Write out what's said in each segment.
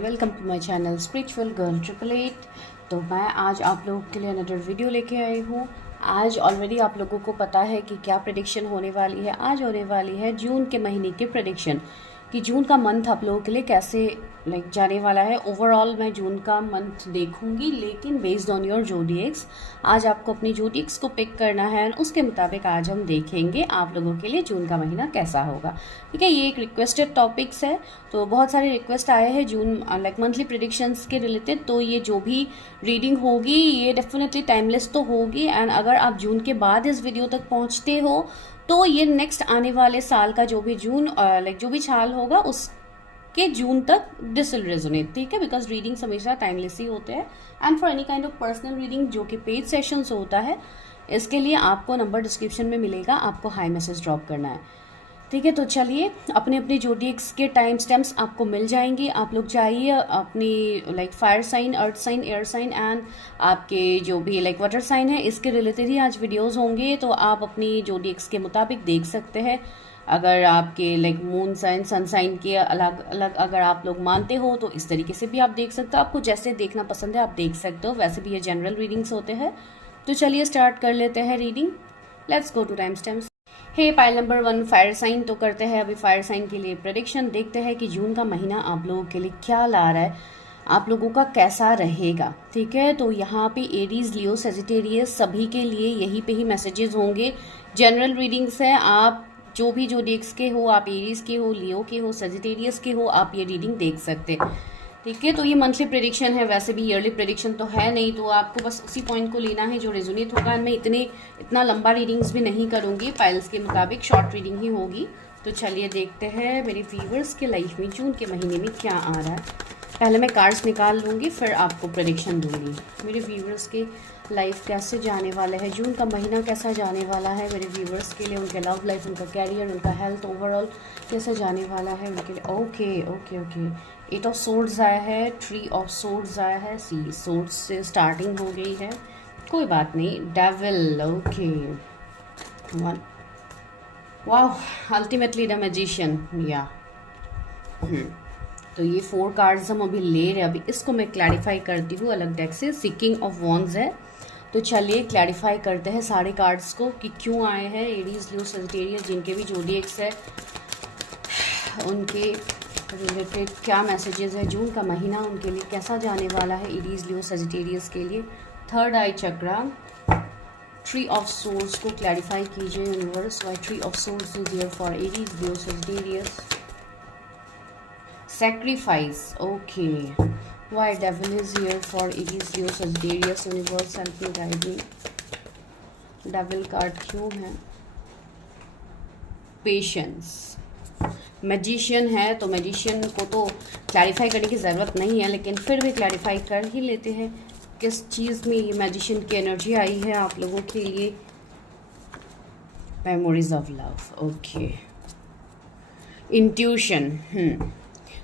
Welcome to my channel spiritual girl 888। तो मैं आज आप लोगों के लिए अनदर वीडियो लेके आई हूँ। आज ऑलरेडी आप लोगों को पता है कि क्या प्रेडिक्शन होने वाली है। आज होने वाली है जून के महीने की प्रेडिक्शन कि जून का मंथ आप लोगों के लिए कैसे जाने वाला है। ओवरऑल मैं जून का मंथ देखूंगी, लेकिन बेस्ड ऑन योर जोडिएक्स। आज आपको अपनी जोडिएक्स को पिक करना है, उसके मुताबिक आज हम देखेंगे आप लोगों के लिए जून का महीना कैसा होगा। ठीक है, ये एक रिक्वेस्टेड टॉपिक्स है, तो बहुत सारे रिक्वेस्ट आए हैं जून मंथली प्रेडिक्शंस के रिलेटेड। तो ये जो भी रीडिंग होगी ये डेफिनेटली टाइमलेस तो होगी। एंड अगर आप जून के बाद इस वीडियो तक पहुँचते हो तो ये नेक्स्ट आने वाले साल का जो भी जून जो भी साल होगा उसके जून तक दिस विल रेजोनेट। ठीक है, बिकॉज रीडिंग्स हमेशा टाइमलेस ही होते हैं। And for any kind of personal reading जो कि पेड सेशंस होता है, इसके लिए आपको नंबर डिस्क्रिप्शन में मिलेगा, आपको हाई मैसेज ड्रॉप करना है। ठीक है, तो चलिए अपने अपने जोडिएक्स के टाइम स्टैम्प्स आपको मिल जाएंगे। आप लोग जाइए अपनी fire sign, earth sign, air sign and आपके जो भी वाटर साइन है, इसके रिलेटेड ही आज वीडियोस होंगे। तो आप अपनी जोडिएक्स के मुताबिक देख सकते हैं। अगर आपके मून साइन, सन साइन के अलग अलग अगर आप लोग मानते हो तो इस तरीके से भी आप देख सकते हो। आपको जैसे देखना पसंद है आप देख सकते हो। वैसे भी ये जनरल रीडिंग्स होते हैं। तो चलिए स्टार्ट कर लेते हैं reading. Let's go to time stamps. Hey pile number 1 fire sign. तो करते हैं अभी फायर साइन के लिए प्रेडिक्शन। देखते हैं कि जून का महीना आप लोगों के लिए क्या ला रहा है, आप लोगों का कैसा रहेगा। ठीक है, तो यहाँ पे एरीज, लियो, सेजिटेरियस सभी के लिए यहीं पे ही मैसेजेस होंगे। जनरल रीडिंग्स है, आप जो भी जोडिएक्स के हो, आप एरीज के हो, लियो के हो, सेजिटेरियस के हो, आप ये रीडिंग देख सकते हैं। ठीक है, तो ये मंथली प्रेडिक्शन है, वैसे भी ईयरली प्रेडिक्शन तो है नहीं, तो आपको बस उसी पॉइंट को लेना है जो रेजोनेट होगा। मैं इतना लंबा रीडिंग्स भी नहीं करूंगी, फाइल्स के मुताबिक शॉर्ट रीडिंग ही होगी। तो चलिए देखते हैं मेरे व्यूअर्स के लाइफ में जून के महीने में क्या आ रहा है। पहले मैं कार्ड्स निकाल लूँगी, फिर आपको प्रेडिक्शन दूंगी। मेरे व्यूअर्स के लाइफ कैसे जाने वाला है, जून का महीना कैसा जाने वाला है मेरे व्यूअर्स के लिए, उनके लव लाइफ, उनका कैरियर, उनका हेल्थ, ओवरऑल कैसा जाने वाला है उनके लिए। Okay okay okay, 8 of swords आया है, 3 ऑफ सोर्ड्स आया है, सी सोर्ड्स से स्टार्टिंग हो गई है, कोई बात नहीं। डेविल, ओके, 1, वाह, अल्टीमेटली द मैजिशियन, या तो ये 4 कार्ड्स हम अभी ले रहे हैं। अभी इसको मैं क्लैरिफाई करती हूँ अलग डेक से। सिकिंग ऑफ वॉन्ड्स है, तो चलिए क्लैरिफाई करते हैं सारे कार्ड्स को कि क्यों आए हैं। एरीज, लियो, सजिटेरियस जिनके भी जोडिएक्स है उनके रिलेटेड क्या मैसेजेस है, जून का महीना उनके लिए कैसा जाने वाला है। एरीज, लियो, सजिटेरियस के लिए third eye chakra, 3 of swords को क्लैरिफाई कीजिए universe. Why 3 of swords is here for Aries, Leo, Sagittarius. Sacrifice, okay. Why devil is here for Aries, Leo, Sagittarius? Universe help me, guide me. Devil card क्यों है? Patience, magician है, तो magician को तो clarify करने की ज़रूरत नहीं है, लेकिन फिर भी क्लैरिफाई कर ही लेते हैं किस चीज़ में ये मैजिशियन की एनर्जी आई है आप लोगों के लिए। Memories of love, okay. Intuition,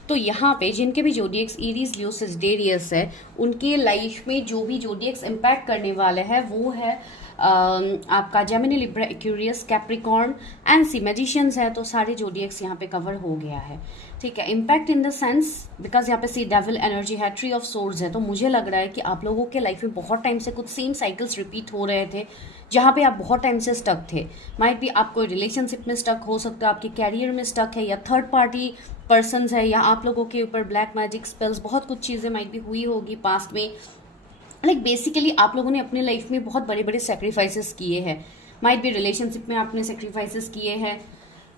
तो यहाँ पे जिनके भी जोडिएक्स एरीज, लियो, सजिटेरियस है, उनके लाइफ में जो भी जोडिएक्स इम्पैक्ट करने वाले हैं वो है आपका Gemini, Libra, Aquarius, Capricorn and सी। मैजिशियंस है तो सारे जोडिएक्स यहाँ पे कवर हो गया है। ठीक है, impact in the sense because यहाँ पे सी डेविल एनर्जी है, 3 ऑफ सोर्ड्स है, तो मुझे लग रहा है कि आप लोगों के लाइफ में बहुत टाइम से कुछ सेम साइकिल्स रिपीट हो रहे थे जहाँ पे आप बहुत टाइम से स्टक थे। माइट भी आप कोई रिलेशनशिप में स्टक हो सकता है, आपके कैरियर में स्टक है, या थर्ड पार्टी पर्सन्स है, या आप लोगों के ऊपर ब्लैक मैजिक स्पेल्स, बहुत कुछ चीज़ें माइट भी हुई होगी पास्ट में। बेसिकली आप लोगों ने अपने लाइफ में बहुत बड़े बड़े सेक्रीफाइसेस किए हैं। माइट भी रिलेशनशिप में आपने सेक्रीफाइसेस किए हैं,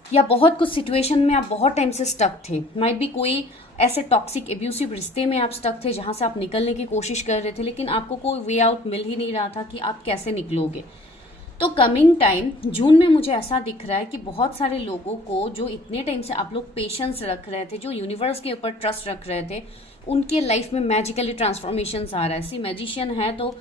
या बहुत कुछ सिचुएशन में आप बहुत टाइम से स्टक थे। माइट भी कोई ऐसे टॉक्सिक एब्यूसिव रिश्ते में आप स्टक थे जहाँ से आप निकलने की कोशिश कर रहे थे, लेकिन आपको कोई वे आउट मिल ही नहीं रहा था कि आप कैसे निकलोगे। तो कमिंग टाइम जून में मुझे ऐसा दिख रहा है कि बहुत सारे लोगों को जो इतने टाइम से आप लोग पेशेंस रख रहे थे, जो यूनिवर्स के ऊपर ट्रस्ट रख रहे थे, उनके लाइफ में मैजिकली ट्रांसफॉर्मेशंस आ रहा है। सी मैजिशियन है तो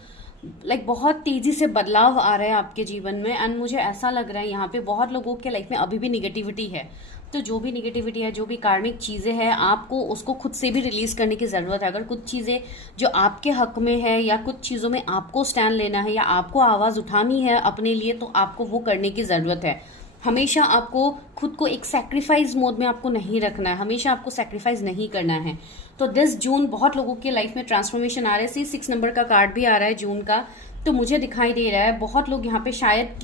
बहुत तेज़ी से बदलाव आ रहा है आपके जीवन में। एंड मुझे ऐसा लग रहा है यहाँ पे बहुत लोगों के लाइफ में अभी भी निगेटिविटी है। तो जो भी निगेटिविटी है, जो भी कार्मिक चीज़ें हैं, आपको उसको खुद से भी रिलीज़ करने की ज़रूरत है। अगर कुछ चीज़ें जो आपके हक में है या कुछ चीज़ों में आपको स्टैंड लेना है या आपको आवाज़ उठानी है अपने लिए, तो आपको वो करने की ज़रूरत है। हमेशा आपको खुद को एक सेक्रीफाइस मोड में आपको नहीं रखना है, हमेशा आपको सेक्रीफाइस नहीं करना है। तो 10 जून बहुत लोगों के लाइफ में ट्रांसफॉर्मेशन आ रहे हैं। 6 नंबर का कार्ड भी आ रहा है जून का। तो मुझे दिखाई दे रहा है बहुत लोग यहाँ पे शायद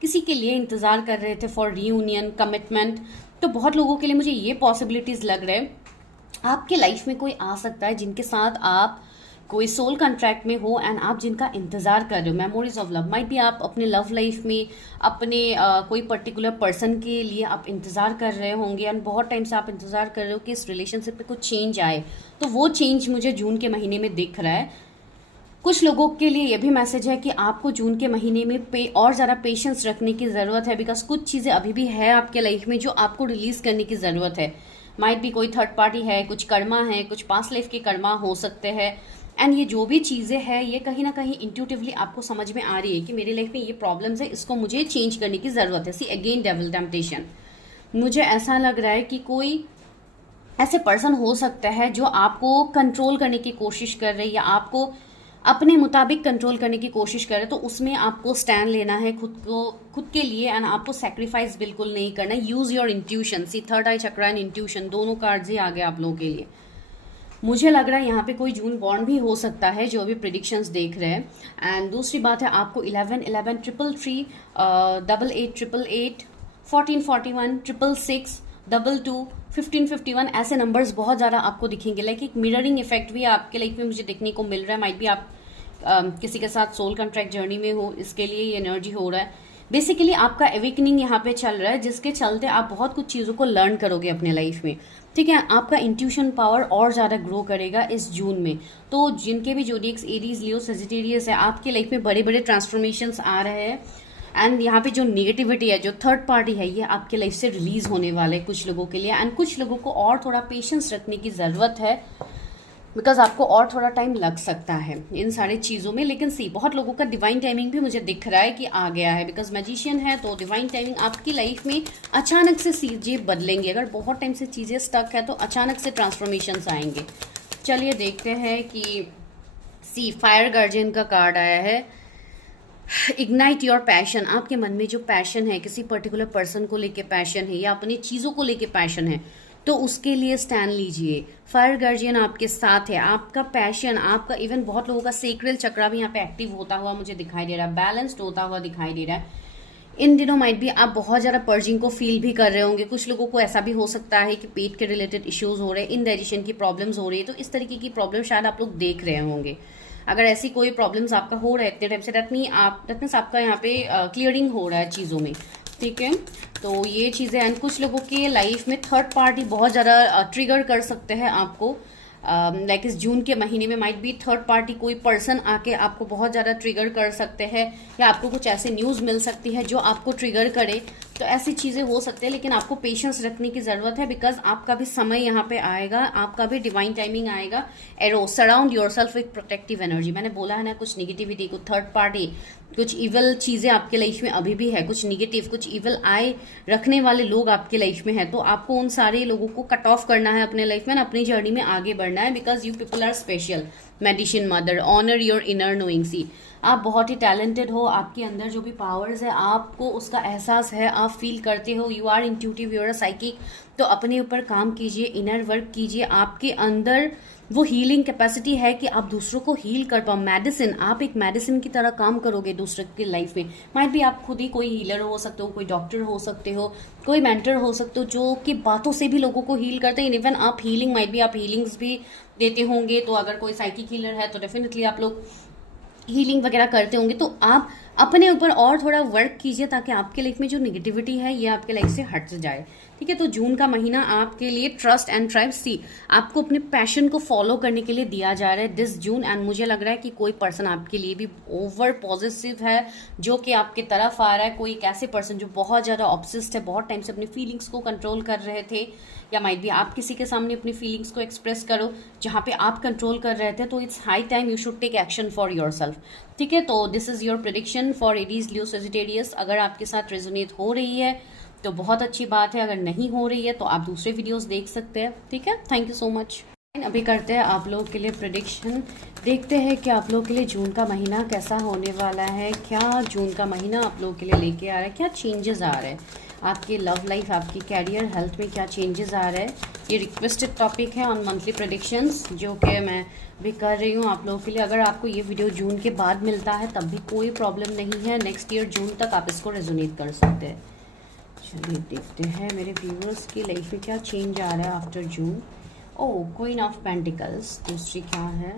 किसी के लिए इंतज़ार कर रहे थे फॉर रीयूनियन, कमिटमेंट। तो बहुत लोगों के लिए मुझे ये पॉसिबिलिटीज़ लग रहे हैं, आपके लाइफ में कोई आ सकता है जिनके साथ आप कोई सोल कॉन्ट्रैक्ट में हो एंड आप जिनका इंतज़ार कर रहे हो। मेमोरीज ऑफ लव माइट भी आप अपने लव लाइफ में अपने कोई पर्टिकुलर पर्सन के लिए आप इंतज़ार कर रहे होंगे एंड बहुत टाइम से आप इंतज़ार कर रहे हो कि इस रिलेशनशिप में कुछ चेंज आए। तो वो चेंज मुझे जून के महीने में दिख रहा है। कुछ लोगों के लिए ये भी मैसेज है कि आपको जून के महीने में और ज़्यादा पेशेंस रखने की ज़रूरत है, बिकॉज कुछ चीज़ें अभी भी है आपके लाइफ में जो आपको रिलीज़ करने की ज़रूरत है। माइट भी कोई थर्ड पार्टी है, कुछ कर्मा है, कुछ पास्ट लाइफ के कर्मा हो सकते हैं। एंड ये जो भी चीज़ें हैं ये कहीं ना कहीं इंट्यूटिवली आपको समझ में आ रही है कि मेरे लाइफ में ये प्रॉब्लम्स है, इसको मुझे चेंज करने की ज़रूरत है। See again devil temptation. मुझे ऐसा लग रहा है कि कोई ऐसे पर्सन हो सकता है जो आपको कंट्रोल करने की कोशिश कर रहे हैं या आपको अपने मुताबिक कंट्रोल करने की कोशिश करे। तो उसमें आपको स्टैंड लेना है खुद के लिए एंड आपको सेक्रीफाइस बिल्कुल नहीं करना है। Use your intuition. See third eye chakra and intuition दोनों कार्ड्स ही आ गए आप लोगों के लिए। मुझे लग रहा है यहाँ पे कोई जून बॉर्न भी हो सकता है जो अभी प्रिडिक्शंस देख रहे हैं। एंड दूसरी बात है आपको 11 11 333 88 88 14 41 666 22 15 51 ऐसे नंबर्स बहुत ज़्यादा आपको दिखेंगे। लाइक एक मिररिंग इफेक्ट भी आपके लाइफ में मुझे देखने को मिल रहा है। माइट भी आप किसी के साथ सोल कॉन्ट्रैक्ट जर्नी में हो, इसके लिए ये एनर्जी हो रहा है। बेसिकली आपका एवेकनिंग यहाँ पे चल रहा है, जिसके चलते आप बहुत कुछ चीज़ों को लर्न करोगे अपने लाइफ में। ठीक है, आपका इंट्यूशन पावर और ज़्यादा ग्रो करेगा इस जून में। तो जिनके भी जोडिएक्स, एरीज, लियो, सेजिटेरियस है, आपके लाइफ में बड़े बड़े ट्रांसफॉर्मेशंस आ रहे हैं। एंड यहाँ पे जो निगेटिविटी है, जो थर्ड पार्टी है, ये आपके लाइफ से रिलीज होने वाले है कुछ लोगों के लिए। एंड कुछ लोगों को और थोड़ा पेशेंस रखने की ज़रूरत है, बिकॉज आपको और थोड़ा टाइम लग सकता है इन सारी चीज़ों में। लेकिन सी बहुत लोगों का डिवाइन टाइमिंग भी मुझे दिख रहा है कि आ गया है, बिकॉज मैजिशियन है तो डिवाइन टाइमिंग आपकी लाइफ में अचानक से चीज़ें बदलेंगी। अगर बहुत टाइम से चीज़ें स्टक है तो अचानक से ट्रांसफॉर्मेशंस आएंगे। चलिए देखते हैं कि सी फायर गार्जियन का कार्ड आया है। Ignite your passion. आपके मन में जो पैशन है, किसी पर्टिकुलर पर्सन को लेके पैशन है या अपनी चीज़ों को लेके पैशन है, तो उसके लिए स्टैंड लीजिए। फायर गार्जियन आपके साथ है। आपका पैशन, आपका इवन बहुत लोगों का सेक्रेल चक्रा भी यहाँ पे एक्टिव होता हुआ मुझे दिखाई दे रहा है, बैलेंस्ड होता हुआ दिखाई दे रहा है। इन दिनों माइट भी आप बहुत ज़्यादा पर्जिंग को फील भी कर रहे होंगे। कुछ लोगों को ऐसा भी हो सकता है कि पेट के रिलेटेड इश्यूज हो रहे हैं, इनडाइजेशन की प्रॉब्लम्स हो रही है। तो इस तरीके की प्रॉब्लम शायद आप लोग देख रहे होंगे। अगर ऐसी कोई प्रॉब्लम्स आपका हो रहा है इतने टाइम से, दैट मीन्स आपका यहाँ पे क्लियरिंग हो रहा है चीज़ों में। ठीक है, तो ये चीज़ें। एंड कुछ लोगों के लाइफ में थर्ड पार्टी बहुत ज़्यादा ट्रिगर कर सकते हैं आपको। लाइक इस जून के महीने में माइट बी थर्ड पार्टी कोई पर्सन आके आपको बहुत ज़्यादा ट्रिगर कर सकते हैं, या आपको कुछ ऐसे न्यूज़ मिल सकती है जो आपको ट्रिगर करे। तो ऐसी चीज़ें हो सकती है, लेकिन आपको पेशेंस रखने की ज़रूरत है, बिकॉज आपका भी समय यहाँ पे आएगा, आपका भी डिवाइन टाइमिंग आएगा। Arrow surround your self with protective energy. मैंने बोला है ना, कुछ निगेटिविटी, कुछ थर्ड पार्टी, कुछ इवल चीज़ें आपके लाइफ में अभी भी है, कुछ निगेटिव, कुछ इवल आय रखने वाले लोग आपके लाइफ में है। तो आपको उन सारे लोगों को कट ऑफ करना है अपने लाइफ में, अपनी जर्नी में आगे बढ़ना है, because you people are special. Medicine mother, honour your inner knowing. See आप बहुत ही टैलेंटेड हो, आपके अंदर जो भी पावर्स है आपको उसका एहसास है, आप फील करते हो, you are intuitive, you are psychic. तो अपने ऊपर काम कीजिए, इनर वर्क कीजिए। आपके अंदर वो हीलिंग कैपेसिटी है कि आप दूसरों को हील कर पाओ। मेडिसिन, आप एक मेडिसिन की तरह काम करोगे दूसरे की लाइफ में। माइट भी आप खुद ही कोई हीलर हो सकते हो, कोई डॉक्टर हो सकते हो, कोई मेंटर हो सकते हो, जो कि बातों से भी लोगों को हील करते हैं। इवन आप हीलिंग, माइट भी आप हीलिंग्स भी देते होंगे। तो अगर कोई साइकिक हीलर है तो डेफिनेटली आप लोग हीलिंग वगैरह करते होंगे। तो आप अपने ऊपर और थोड़ा वर्क कीजिए ताकि आपके लाइफ में जो निगेटिविटी है ये आपके लाइफ से हट जाए। ठीक है, तो जून का महीना आपके लिए ट्रस्ट एंड ट्राइब। सी आपको अपने पैशन को फॉलो करने के लिए दिया जा रहा है दिस जून। एंड मुझे लग रहा है कि कोई पर्सन आपके लिए भी ओवर पॉजिटिव है जो कि आपके तरफ आ रहा है। कोई एक ऐसे पर्सन जो बहुत ज़्यादा ऑब्सेस्ड है, बहुत टाइम से अपनी फीलिंग्स को कंट्रोल कर रहे थे, या माइट भी आप किसी के सामने अपनी फीलिंग्स को एक्सप्रेस करो जहाँ पे आप कंट्रोल कर रहे थे। तो it's high time you should take action for yourself. Self. ठीक है, तो this is your prediction for Aries, Leo, Sagittarius. अगर आपके साथ रेजोनेट हो रही है तो बहुत अच्छी बात है, अगर नहीं हो रही है तो आप दूसरे वीडियोस देख सकते हैं। ठीक है, थैंक यू सो मच। अभी करते हैं आप लोगों के लिए प्रेडिक्शन, देखते हैं कि आप लोगों के लिए जून का महीना कैसा होने वाला है, क्या जून का महीना आप लोगों के लिए लेके आ रहा है, क्या चेंजेस आ रहे हैं आपकी लव लाइफ, आपकी कैरियर, हेल्थ में क्या चेंजेस आ रहे हैं। ये रिक्वेस्टेड टॉपिक है ऑन मंथली प्रेडिक्शंस जो कि मैं भी कर रही हूँ आप लोगों के लिए। अगर आपको ये वीडियो जून के बाद मिलता है तब भी कोई प्रॉब्लम नहीं है, नेक्स्ट ईयर जून तक आप इसको रेजोनेट कर सकते हैं। चलिए देखते हैं मेरे व्यूअर्स की लाइफ में क्या चेंज आ रहा है after June. Oh, queen of pentacles, दूसरी क्या है,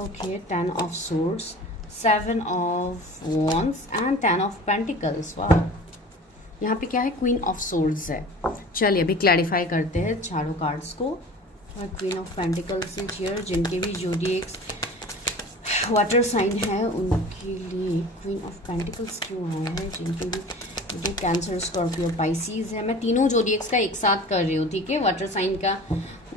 okay, 10 of swords, 7 of wands and 10 of pentacles. वाह, यहाँ पे क्या है, क्वीन ऑफ सोर्ड्स है। चलिए अभी क्लैरिफाई करते हैं चारों कार्ड्स को। Queen of pentacles is here, जिनके भी जोडिएक्स वाटर साइन है उनके लिए क्वीन ऑफ पेंटिकल्स क्यों आया है, जिनके भी जो कैंसर, स्कॉर्पियो, पाइसीज है। मैं तीनों जोडिएक्स का एक साथ कर रही हूँ। ठीक है, वाटर साइन का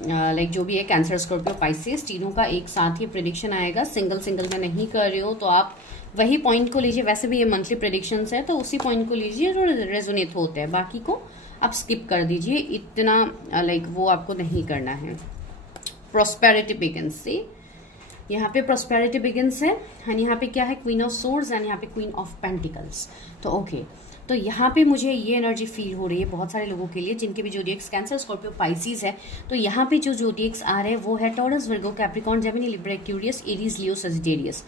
लाइक जो भी है कैंसर, स्कॉर्पियो, पाइसीज, तीनों का एक साथ ही प्रेडिक्शन आएगा, सिंगल सिंगल मैं नहीं कर रही हूँ। तो आप वही पॉइंट को लीजिए, वैसे भी ये मंथली प्रेडिक्शंस है तो उसी पॉइंट को लीजिए जो रेजोनेट होते हैं, बाकी को आप स्किप कर दीजिए, इतना लाइक वो आपको नहीं करना है। प्रॉस्पेरिटी बिगिंस से यहाँ पे प्रॉस्पेरिटी बिगिंस है एंड यहाँ पे क्या है, क्वीन ऑफ सोर्ड्स एंड यहाँ पे क्वीन ऑफ पेंटिकल्स। तो ओके, तो यहाँ पे मुझे ये एनर्जी फील हो रही है बहुत सारे लोगों के लिए जिनके भी जोडिएक्स कैंसर, स्कॉर्पियो, पाइसीज है। तो यहाँ पे जो जोडिएक्स आ रहे हैं वो है Taurus, Virgo, Capricorn, Gemini, Libra, Aquarius, Aries, Leo, Sagittarius.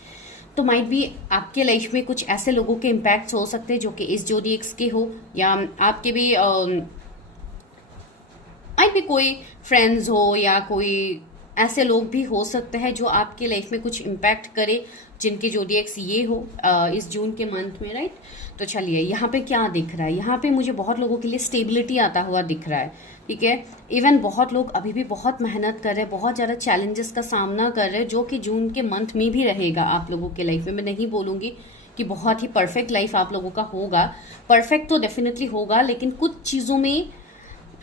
तो माइट भी आपके लाइफ में कुछ ऐसे लोगों के इम्पैक्ट्स हो सकते हैं जो कि इस जोडिएक्स के हो, या आपके भी माइट भी कोई फ्रेंड्स हो या कोई ऐसे लोग भी हो सकते हैं जो आपके लाइफ में कुछ इम्पैक्ट करे, जिनके जोडिएक्स ये हो इस जून के मंथ में, राइट। तो चलिए यहाँ पे क्या दिख रहा है, यहाँ पे मुझे बहुत लोगों के लिए स्टेबिलिटी आता हुआ दिख रहा है। ठीक है, इवन बहुत लोग अभी भी बहुत मेहनत कर रहे हैं, बहुत ज़्यादा चैलेंजेस का सामना कर रहे हैं, जो कि जून के मंथ में भी रहेगा आप लोगों के लाइफ में। मैं नहीं बोलूँगी कि बहुत ही परफेक्ट लाइफ आप लोगों का होगा, परफेक्ट तो डेफिनेटली होगा, लेकिन कुछ चीज़ों में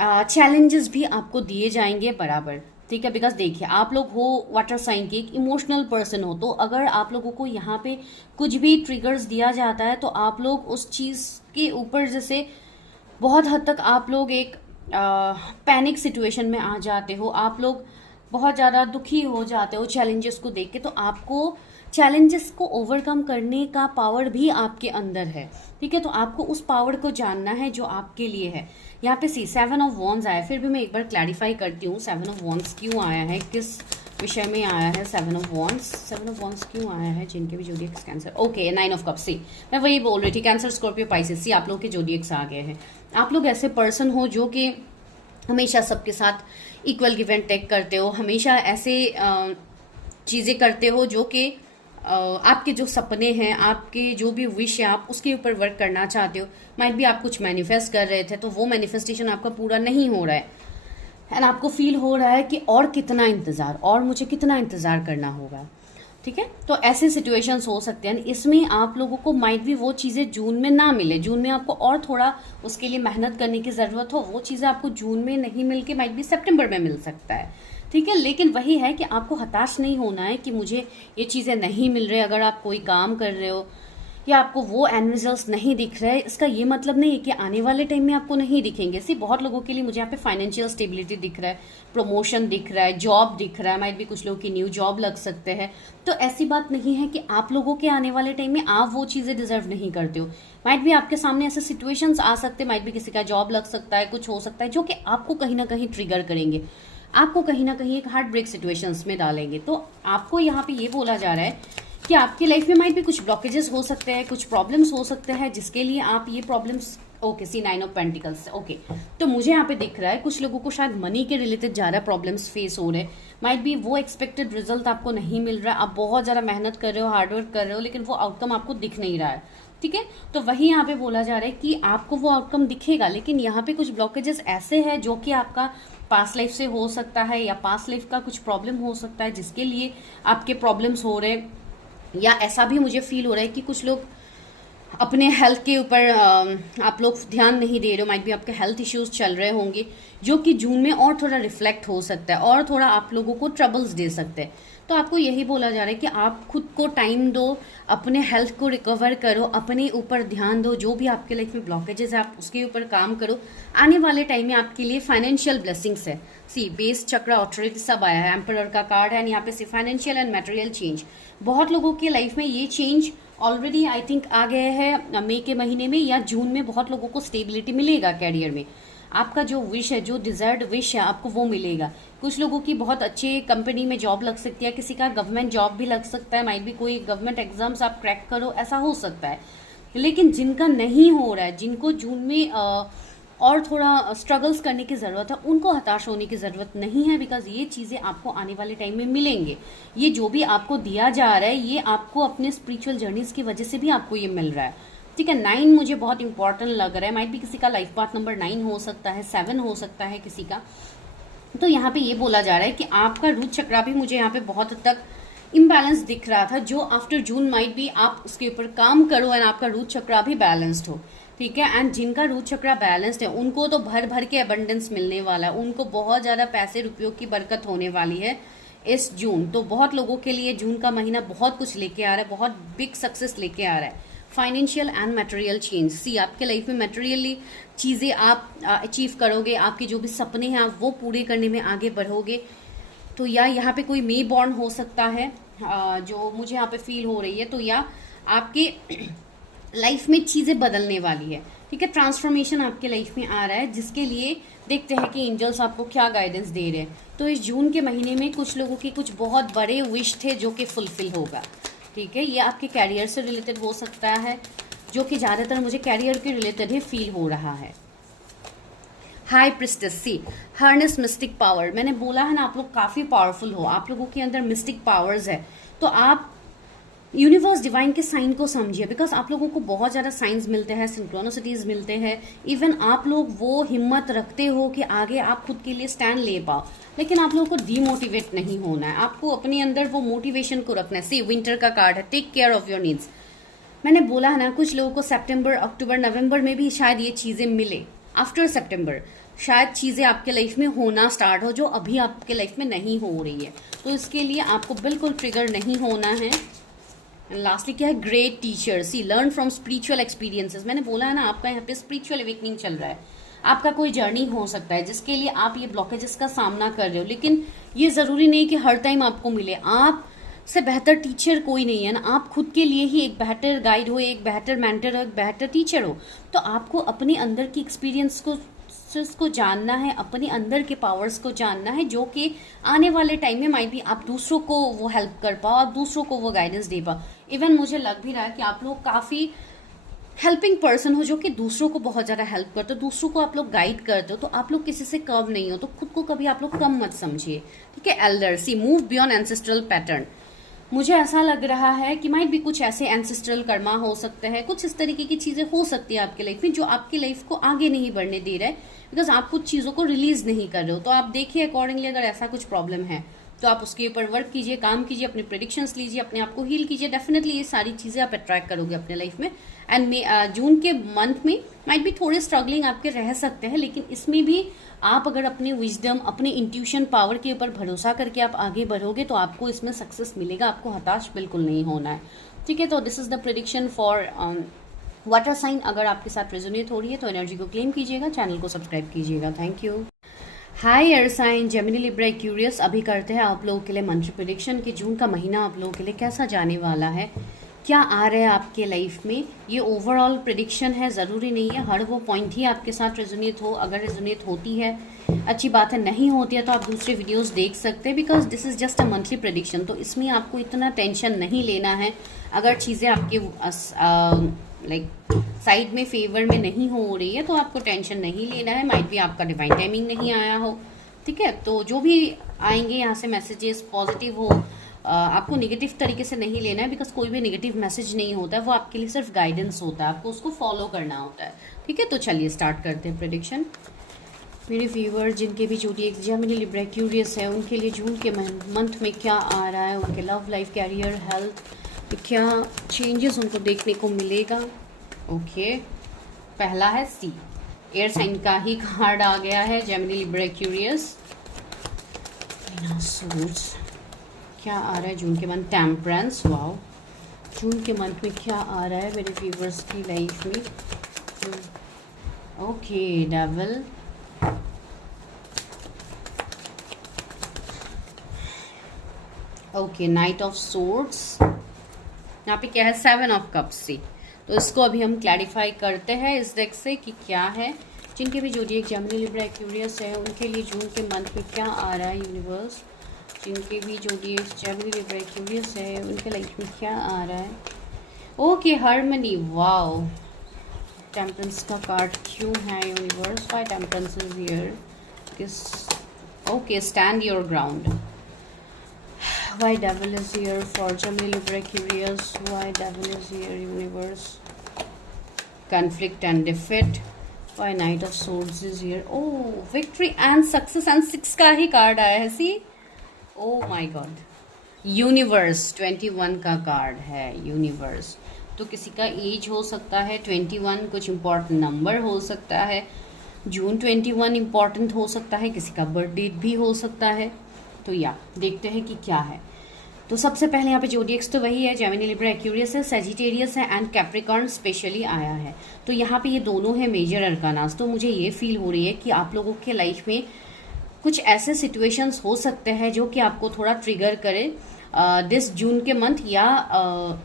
चैलेंजेस भी आपको दिए जाएंगे बराबर। ठीक है, बिकॉज देखिए आप लोग हो वाटर साइन के, एक इमोशनल पर्सन हो, तो अगर आप लोगों को यहाँ पे कुछ भी ट्रिगर्स दिया जाता है तो आप लोग उस चीज़ के ऊपर जैसे बहुत हद तक आप लोग एक पैनिक सिचुएशन में आ जाते हो, आप लोग बहुत ज़्यादा दुखी हो जाते हो चैलेंजेस को देख के। तो आपको चैलेंजेस को ओवरकम करने का पावर भी आपके अंदर है। ठीक है, तो आपको उस पावर को जानना है जो आपके लिए है। यहाँ पे सी 7 ऑफ वॉन्ड्स आया, फिर भी मैं एक बार क्लैरिफाई करती हूँ 7 ऑफ वॉन्ड्स क्यों आया है, किस विषय में आया है 7 ऑफ वॉन्ड्स। 7 ऑफ वॉन्ड्स क्यों आया है, जिनके भी जोडिएक्स कैंसर, ओके, 9 ऑफ कप्स। सी मैं वही बोल रही थी, कैंसर, स्कॉर्पियो, पाइसेस, सी आप लोग के जोडिएक्स आ गए हैं। आप लोग ऐसे पर्सन हो जो कि हमेशा सबके साथ इक्वल गिव एंड टेक करते हो, हमेशा ऐसे चीज़ें करते हो जो कि आपके जो सपने हैं, आपके जो भी विश है, आप उसके ऊपर वर्क करना चाहते हो। माइट भी आप कुछ मैनिफेस्ट कर रहे थे तो वो मैनिफेस्टेशन आपका पूरा नहीं हो रहा है एंड आपको फील हो रहा है कि और कितना इंतज़ार, और मुझे कितना इंतज़ार करना होगा। ठीक है, तो ऐसे सिचुएशंस हो सकते हैं, इसमें आप लोगों को माइट भी वो चीज़ें जून में ना मिले, जून में आपको और थोड़ा उसके लिए मेहनत करने की ज़रूरत हो, वो चीज़ें आपको जून में नहीं मिल के माइट भी सितंबर में मिल सकता है। ठीक है, लेकिन वही है कि आपको हताश नहीं होना है कि मुझे ये चीज़ें नहीं मिल रही। अगर आप कोई काम कर रहे हो या आपको वो एंड रिजल्ट्स नहीं दिख रहे, इसका ये मतलब नहीं है कि आने वाले टाइम में आपको नहीं दिखेंगे। सिर्फ बहुत लोगों के लिए मुझे यहाँ पे फाइनेंशियल स्टेबिलिटी दिख रहा है, प्रमोशन दिख रहा है, जॉब दिख रहा है, माइट भी कुछ लोग की न्यू जॉब लग सकते हैं। तो ऐसी बात नहीं है कि आप लोगों के आने वाले टाइम में आप वो चीज़ें डिजर्व नहीं करते हो। माइट भी आपके सामने ऐसे सिचुएशंस आ सकते हैं, माइट भी किसी का जॉब लग सकता है, कुछ हो सकता है जो कि आपको कहीं ना कहीं ट्रिगर करेंगे, आपको कहीं ना कहीं एक हार्ट ब्रेक सिचुएशंस में डालेंगे। तो आपको यहाँ पे ये बोला जा रहा है कि आपकी लाइफ में माइट भी कुछ ब्लॉकेजेस हो सकते हैं, कुछ प्रॉब्लम्स हो सकते हैं, जिसके लिए आप ये problems, okay, see 9 of pentacles, okay. तो मुझे यहाँ पे दिख रहा है कुछ लोगों को शायद मनी के रिलेटेड ज़्यादा प्रॉब्लम्स फेस हो रहे हैं, माइट भी वो एक्सपेक्टेड रिजल्ट आपको नहीं मिल रहा, आप बहुत ज़्यादा मेहनत कर रहे हो, हार्डवर्क कर रहे हो, लेकिन वो आउटकम आपको दिख नहीं रहा है। ठीक है, तो वही यहाँ पे बोला जा रहा है कि आपको वो आउटकम दिखेगा, लेकिन यहाँ पे कुछ ब्लॉकेजेस ऐसे हैं जो कि आपका पास्ट लाइफ से हो सकता है, या पास्ट लाइफ का कुछ प्रॉब्लम हो सकता है जिसके लिए आपके प्रॉब्लम्स हो रहे हैं। या ऐसा भी मुझे फील हो रहा है कि कुछ लोग अपने हेल्थ के ऊपर आप लोग ध्यान नहीं दे रहे हो, माइट भी आपके हेल्थ इश्यूज चल रहे होंगे जो कि जून में और थोड़ा रिफ्लेक्ट हो सकता है और थोड़ा आप लोगों को ट्रबल्स दे सकते हैं। तो आपको यही बोला जा रहा है कि आप खुद को टाइम दो, अपने हेल्थ को रिकवर करो, अपने ऊपर ध्यान दो, जो भी आपके लाइफ में ब्लॉकेजेस है आप उसके ऊपर काम करो। आने वाले टाइम में आपके लिए फाइनेंशियल ब्लेसिंग्स है। सी बेस चक्र ऑटोरिटी सब आया है, एम्परर का कार्ड है, यहाँ पे सी फाइनेंशियल एंड मटेरियल चेंज। बहुत लोगों की लाइफ में ये चेंज ऑलरेडी आई थिंक आ गए हैं मई के महीने में या जून में। बहुत लोगों को स्टेबिलिटी मिलेगा कैरियर में, आपका जो विश है, जो डिजर्ड विश है आपको वो मिलेगा। कुछ लोगों की बहुत अच्छे कंपनी में जॉब लग सकती है, किसी का गवर्नमेंट जॉब भी लग सकता है, माइट भी कोई गवर्नमेंट एग्जाम्स आप क्रैक करो, ऐसा हो सकता है। लेकिन जिनका नहीं हो रहा है, जिनको जून में और थोड़ा स्ट्रगल्स करने की ज़रूरत है, उनको हताश होने की ज़रूरत नहीं है, बिकॉज ये चीज़ें आपको आने वाले टाइम में मिलेंगे। ये जो भी आपको दिया जा रहा है ये आपको अपने स्पिरिचुअल जर्नीज की वजह से भी आपको ये मिल रहा है। ठीक है, 9 मुझे बहुत इंपॉर्टेंट लग रहा है। माइट भी किसी का लाइफ पाथ नंबर 9 हो सकता है, 7 हो सकता है किसी का। तो यहाँ पे ये बोला जा रहा है कि आपका रूट चक्रा भी मुझे यहाँ पे बहुत हद तक इम्बैलेंस दिख रहा था, जो आफ्टर जून माइट भी आप उसके ऊपर काम करो एंड आपका रूट चक्रा भी बैलेंस्ड हो। ठीक है, एंड जिनका रूट चक्रा बैलेंस्ड है उनको तो भर भर के अबंडेंस मिलने वाला है, उनको बहुत ज़्यादा पैसे रुपयों की बरकत होने वाली है इस जून। तो बहुत लोगों के लिए जून का महीना बहुत कुछ लेके आ रहा है, बहुत बिग सक्सेस लेके आ रहा है। Financial and material change. See आपके लाइफ में मटेरियली चीज़ें आप अचीव करोगे, आपके जो भी सपने हैं आप वो पूरे करने में आगे बढ़ोगे। तो या यहाँ पे कोई मे बॉर्न हो सकता है जो मुझे यहाँ पे फील हो रही है, तो या आपके लाइफ में चीज़ें बदलने वाली है। ठीक है, ट्रांसफॉर्मेशन आपके लाइफ में आ रहा है, जिसके लिए देखते हैं कि एंजल्स आपको क्या गाइडेंस दे रहे हैं। तो इस जून के महीने में कुछ लोगों के कुछ बहुत बड़े विश थे जो कि फुलफिल होगा। ठीक है, ये आपके कैरियर से रिलेटेड हो सकता है, जो कि ज़्यादातर मुझे कैरियर के रिलेटेड ही फील हो रहा है। High priestess. See harness mystic power. मैंने बोला है ना आप लोग काफ़ी पावरफुल हो, आप लोगों के अंदर मिस्टिक पावर्स है। तो आप यूनिवर्स डिवाइन के साइन को समझिए, बिकॉज आप लोगों को बहुत ज़्यादा साइंस मिलते हैं, सिंक्रोनिसिटीज मिलते हैं। इवन आप लोग वो हिम्मत रखते हो कि आगे आप खुद के लिए स्टैंड ले पाओ, लेकिन आप लोगों को डीमोटिवेट नहीं होना है, आपको अपने अंदर वो मोटिवेशन को रखना है। सी विंटर का कार्ड है, take care of your needs. मैंने बोला है ना कुछ लोगों को सितंबर, अक्टूबर, नवंबर में भी शायद ये चीज़ें मिले। आफ्टर सितंबर शायद चीज़ें आपके लाइफ में होना स्टार्ट हो जो अभी आपके लाइफ में नहीं हो रही है। तो इसके लिए आपको बिल्कुल ट्रिगर नहीं होना है। लास्टली क्या है, great teacher. See learn from spiritual experiences. मैंने बोला है ना आपका यहाँ पे स्पिरिचुअल अवेकनिंग चल रहा है, आपका कोई जर्नी हो सकता है जिसके लिए आप ये ब्लॉकेजेस का सामना कर रहे हो, लेकिन ये ज़रूरी नहीं कि हर टाइम आपको मिले। आप से बेहतर टीचर कोई नहीं है ना, आप खुद के लिए ही एक बेहतर गाइड हो, एक बेहतर मेंटर हो, एक बेहतर टीचर हो। तो आपको अपने अंदर की एक्सपीरियंस को जानना है, अपने अंदर के पावर्स को जानना है, जो कि आने वाले टाइम में माइट भी आप दूसरों को वो हेल्प कर पाओ, आप दूसरों को वो गाइडेंस दे पाओ। इवन मुझे लग भी रहा है कि आप लोग काफ़ी हेल्पिंग पर्सन हो, जो कि दूसरों को बहुत ज़्यादा हेल्प करते हो, दूसरों को आप लोग गाइड करते हो। तो आप लोग किसी से कम नहीं हो, तो खुद को कभी आप लोग कम मत समझिए। ठीक है, एल्डर। सी मूव बियॉन्ड एंसेस्ट्रल पैटर्न। मुझे ऐसा लग रहा है कि माइट भी कुछ ऐसे एंसेस्ट्रल कर्मा हो सकते हैं, कुछ इस तरीके की चीज़ें हो सकती है आपके लाइफ में जो आपकी लाइफ को आगे नहीं बढ़ने दे रहा है, बिकॉज आप कुछ चीज़ों को रिलीज नहीं कर रहे हो। तो आप देखिए अकॉर्डिंगली अगर ऐसा कुछ प्रॉब्लम है तो आप उसके ऊपर वर्क कीजिए, काम कीजिए, अपने प्रेडिक्शंस लीजिए, अपने आप को हील कीजिए। डेफिनेटली ये सारी चीज़ें आप अट्रैक्ट करोगे अपने लाइफ में। एंड जून के मंथ में माइट भी थोड़े स्ट्रगलिंग आपके रह सकते हैं, लेकिन इसमें भी आप अगर अपने विजडम, अपने इंट्यूशन पावर के ऊपर भरोसा करके आप आगे बढ़ोगे तो आपको इसमें सक्सेस मिलेगा, आपको हताश बिल्कुल नहीं होना है। ठीक है, तो this is the prediction for water sign. अगर आपके साथ रेजोनेट हो रही है तो एनर्जी को क्लेम कीजिएगा, चैनल को सब्सक्राइब कीजिएगा। Thank you. Hi air sign, Gemini, Libra, Aquarius. अभी करते हैं आप लोगों के लिए मंत्र प्रेडिक्शन कि जून का महीना आप लोगों के लिए कैसा जाने वाला है, क्या आ रहा है आपके लाइफ में। ये ओवरऑल प्रेडिक्शन है, ज़रूरी नहीं है हर वो पॉइंट ही आपके साथ रेजोनेट हो। अगर रेजोनेट होती है अच्छी बात है, नहीं होती है तो आप दूसरे वीडियोस देख सकते हैं, because this is just a monthly prediction. तो इसमें आपको इतना टेंशन नहीं लेना है। अगर चीज़ें आपके लाइक साइड में फेवर में नहीं हो रही है तो आपको टेंशन नहीं लेना है। माइट भी आपका डिवाइन टाइमिंग नहीं आया हो। ठीक है, तो जो भी आएंगे यहाँ से मैसेजेस पॉजिटिव हो, आपको नेगेटिव तरीके से नहीं लेना है, बिकॉज कोई भी नेगेटिव मैसेज नहीं होता है, वो आपके लिए सिर्फ गाइडेंस होता है, आपको उसको फॉलो करना होता है। ठीक है, तो चलिए स्टार्ट करते हैं प्रेडिक्शन। मेरे व्यूअर जिनके भी जोडिएक जेमिनी, लिब्रा, एक्वेरियस है, उनके लिए जून के मंथ में क्या आ रहा है, उनके लव लाइफ, कैरियर, हेल्थ, क्या चेंजेस उनको देखने को मिलेगा। ओके, पहला है सी, एयर साइन का ही कार्ड आ गया है, जेमिनी लिब्रा एक्वेरियस। सोर्स क्या आ रहा है जून के मंथ? टेम्परेंस। वाओ, जून के मंथ में क्या आ रहा है मेरे व्यूवर्स की लाइफ में? Okay, devil. Okay, night of swords. यहाँ पे क्या है? 7 ऑफ कप्स से। तो इसको अभी हम क्लैरिफाई करते हैं इस डेक से कि क्या है। जिनके भी जोडिएक जेमिनी लिब्रा एक्वेरियस है उनके लिए जून के मंथ में क्या आ रहा है यूनिवर्स। जिनके भी जोडिएक जेमिनी लिब्रा एक्वेरियस है उनके लाइफ में क्या आ रहा है। Okay, harmony. वाओ, टेम्परेंस का कार्ड क्यों है universe? Why temperance is here? किस? Okay, stand your ground. Why devil is here for Gemini Libra Aquarius? Why devil is here universe? Conflict and defeat. Why Knight of Swords is here? Oh, victory and success and 6 का ही card आया है। सी, oh my god, universe 21 का card है। Universe तो किसी का as हो सकता है 21, कुछ इम्पोर्टेंट नंबर हो सकता है। जून 21 इम्पॉर्टेंट हो सकता है, किसी का बर्थ डेट भी हो सकता है। तो या देखते हैं कि क्या है। तो सबसे पहले यहाँ पे जोडिएक्स तो वही है, जेमिनी लिब्रा एक्वेरियस है, सेजिटेरियस है एंड कैप्रिकॉर्न स्पेशली आया है। तो यहाँ पे ये दोनों है मेजर अरकानास। तो मुझे ये फील हो रही है कि आप लोगों के लाइफ में कुछ ऐसे सिचुएशंस हो सकते हैं जो कि आपको थोड़ा ट्रिगर करे दिस जून के मंथ, या